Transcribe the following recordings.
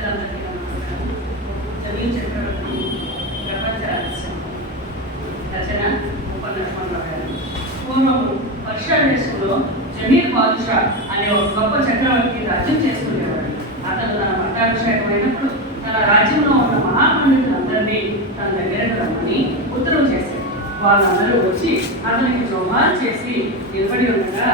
పెద్దలందరికీ నమస్కారం. జమీన్ చక్రవర్తి ప్రపంచ రహస్యం రచన ఉపన్యాసంలో పూర్వం పర్షియా దేశంలో జమీర్ బాదుషా అనే ఒక గొప్ప చక్రవర్తి రాజ్యం చేస్తుండేవాడు. అతను తన పట్టాభిషేకమైనప్పుడు తన రాజ్యంలో ఉన్న మహాపండితులందరినీ తన దగ్గరకు రమ్మని ఉత్తర్వు చేశాడు. వాళ్ళందరూ వచ్చి అతనికి జోహార్ చేసి నిలబడి ఉండగా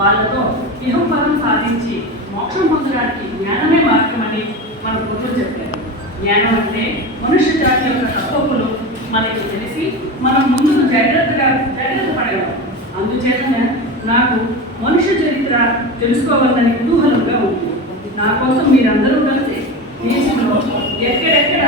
వాళ్ళతో ఇహపరం సాధించి మోక్షం పొందడానికి జ్ఞానమే మార్గమని మన గుర్తులు చెప్పారు. జ్ఞానం అంటే మనుష్య జాతి యొక్క తప్పులు మనకి తెలిసి మనం ముందుకు జాగ్రత్త పడగలం. అందుచేత నాకు మనుష్య చరిత్ర తెలుసుకోవాలని కుతూహలంగా ఉంది. నా కోసం మీరందరూ కలిసి దేశంలో ఎక్కడెక్కడ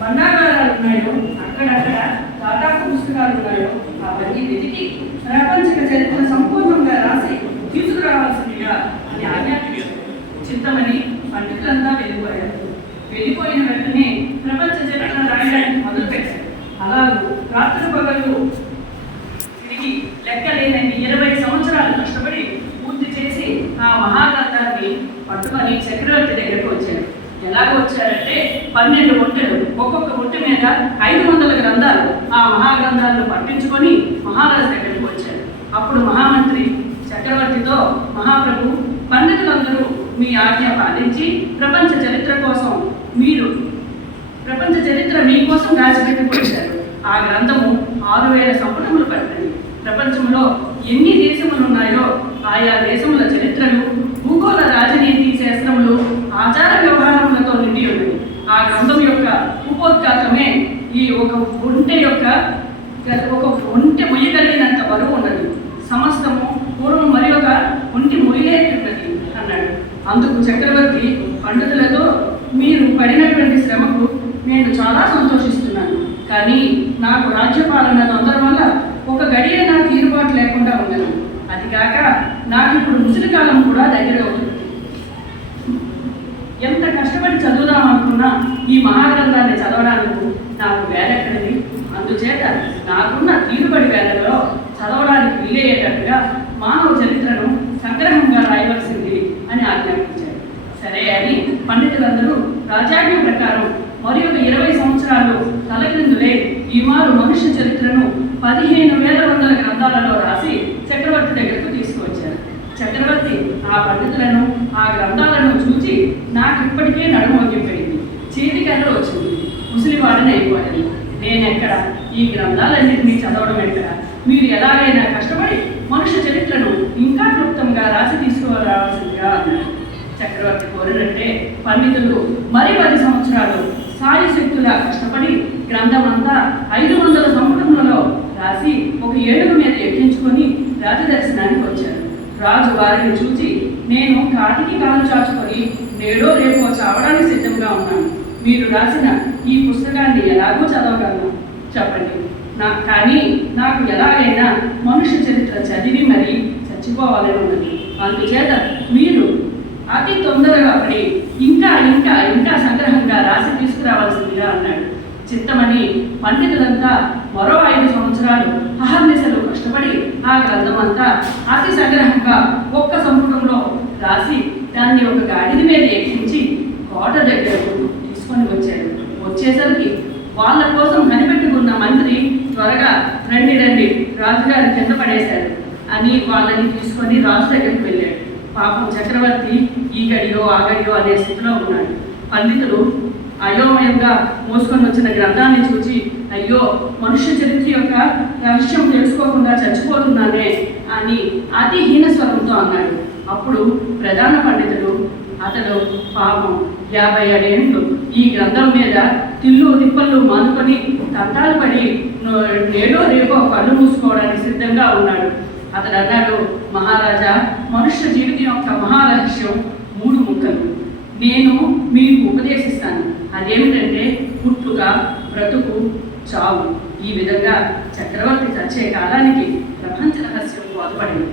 భండాగారాలు ఉన్నాయో, అక్కడక్కడ దాదాపు పుస్తకాలు ఉన్నాయో అవన్నీ వెతికి ప్రాపంచిక చరిత్ర సంపూర్ణంగా రాసి తీసుకురావాల్సిందిగా అని ఆజ్ఞాపించారు. చింతమని పండితులంతా వెళ్ళిపోయిన వెంటనే ప్రపంచ చరిత్ర రాయడానికి మొదలుపెట్టారు. అలాగూ రాత్రి పగలు తిరిగి లెక్కలేనని 20 సంవత్సరాలు కష్టపడి పూర్తి చేసి ఆ మహాగ్రంథాన్ని పట్టుకొని చక్రవర్తి దగ్గరకు వచ్చారు. ఎలాగో వచ్చారంటే 12 ఒంటెలు, ఒక్కొక్క ఒంటె మీద 500 గ్రంథాలు, ఆ మహాగ్రంథాలను పట్టించుకొని మహారాజు దగ్గరికి వచ్చారు. అప్పుడు మహామంత్రి చక్రవర్తితో, మహాప్రభు, పండితులందరూ మీ ఆజ్ఞ పాలించి ప్రపంచ చరిత్ర మీకోసం రాసిపెట్టుకొచ్చారు. ఆ గ్రంథము 6000 సంపుటములు పట్టింది. ప్రపంచంలో ఎన్ని దేశములు ఉన్నాయో ఆయా దేశముల చరిత్రలు, భూగోళ రాజనీతి శాస్త్రములు, ఆచార వ్యవహారములతో నిండి ఉన్నది. ఆ గ్రంథం యొక్క ఉపోద్ఘాతమే ఈ ఒక ఒంటె మొయ్యగలిగినంత బరువు ఉన్నది. సమస్తము పూర్వం మరి ఒక ఒంటి మొయ్యలేకున్నది అన్నాడు. అందుకు చక్రవర్తి పండితులతో, మీరు పడినటువంటి శ్రమకు నేను చాలా సంతోషిస్తున్నాను. కానీ నాకు రాజ్యపాలన తొందర వల్ల ఒక గడియ నా తీరుబాటు లేకుండా ఉండను. అది కాక నాకు ఇప్పుడు ముసలి కాలం కూడా దగ్గర అవుతుంది. ఎంత కష్టపడి చదువుదాం అనుకున్నా ఈ మహాగ్రంథాన్ని చదవడానికి నాకు వేలెక్కడిది. అందుచేత నాకున్న తీరుబడి వేలలో చదవడానికి వీలయ్యేటట్టుగా మానవ చరిత్రను సంగ్రహంగా రాయవలసింది అని ఆజ్ఞాపించారు. సరే అని పండితులందరూ రాజ్యాంగ ప్రకారం మరి ఒక 20 సంవత్సరాలు తలక్రిందులే ఈ మారు మనుష్య చరిత్రను 15,100 గ్రంథాలలో రాసి చక్రవర్తి దగ్గరకు తీసుకువచ్చారు. చక్రవర్తి ఆ పండితులను, ఆ గ్రంథాలను చూచి నాకు ఇప్పటికే నడుము వంగిపోయింది, చేతికర్ర వచ్చింది, ముసలివాడని అయిపోయాను. నేనెక్కడ, ఈ గ్రంథాలన్నింటినీ చదవడం ఎక్కడ? మీరు ఎలాగైనా కష్టపడి మనుష్య చరిత్రను ఇంకా క్లుప్తంగా రాసి తీసుకురావాల్సిందిగా అన్నారు. చక్రవర్తి కోరినట్టే పండితులు మరి 10 సంవత్సరాలు సాయశక్తులా కష్టపడి గ్రంథమంతా 500 సంపుటములలో రాసి ఒక ఏనుగు మీద ఎక్కించుకొని రాజదర్శనానికి వచ్చారు. రాజు వారిని చూచి, నేను కాటికి కాలు చాచుకొని నేడో రేపో చావడానికి సిద్ధంగా ఉన్నాను. మీరు రాసిన ఈ పుస్తకాన్ని ఎలాగో చదవగలను చెప్పండి. కానీ నాకు ఎలాగైనా మనుష్య చరిత్ర చదివి మరీ చచ్చిపోవాలని ఉన్నది. అందుచేత మీరు అతి తొందరగా పడి ఇంకా ఇంకా ఇంకా సంగ్రహంగా రాసి తీసుకురావాల్సిందిగా అన్నాడు. చిత్తమని పండితులంతా మరో 5 సంవత్సరాలు అహర్నిశలు కష్టపడి ఆ గ్రంథమంతా అతి సంగ్రహంగా ఒక్క సంపుటంలో రాసి దాన్ని ఒక గాడిద మీద ఎక్కించి కోట దగ్గరకు తీసుకొని వచ్చారు. వచ్చేసరికి వాళ్ళ కోసం కనిపెట్టుకున్న మంత్రి త్వరగా రండి రాజుగారి కింద పడేశారు అని వాళ్ళని తీసుకొని రాజు దగ్గరికి వెళ్ళాడు. పాపం చక్రవర్తి ఈ గడియో ఆ గడియో అనే స్థితిలో ఉన్నాడు. పండితులు అయోమయంగా మోసుకొని వచ్చిన గ్రంథాన్ని చూచి, అయ్యో, మనుష్య చరిత్ర యొక్క రహస్యం తెలుసుకోకుండా చచ్చిపోతున్నానే అని అతి హీన స్వరంతో అన్నాడు. అప్పుడు ప్రధాన పండితుడు, అతడు పాపం 57 ఏళ్ళు ఈ గ్రంథం మీద తిళ్ళు తిప్పళ్ళు మానుకొని తంటాలు పడి నేడో రేపో కళ్ళు మూసుకోవడానికి సిద్ధంగా ఉన్నాడు. అతడు అన్నాడు, మహారాజా, మనుష్య జీవితం యొక్క మహారహస్యం 3 ముక్కలు నేను మీకు ఉపదేశిస్తాను. అదేమిటంటే పుట్టుక, బ్రతుకు, చావు. ఈ విధంగా చక్రవర్తి చచ్చే కాలానికి ప్రపంచ రహస్యం బోధపడింది.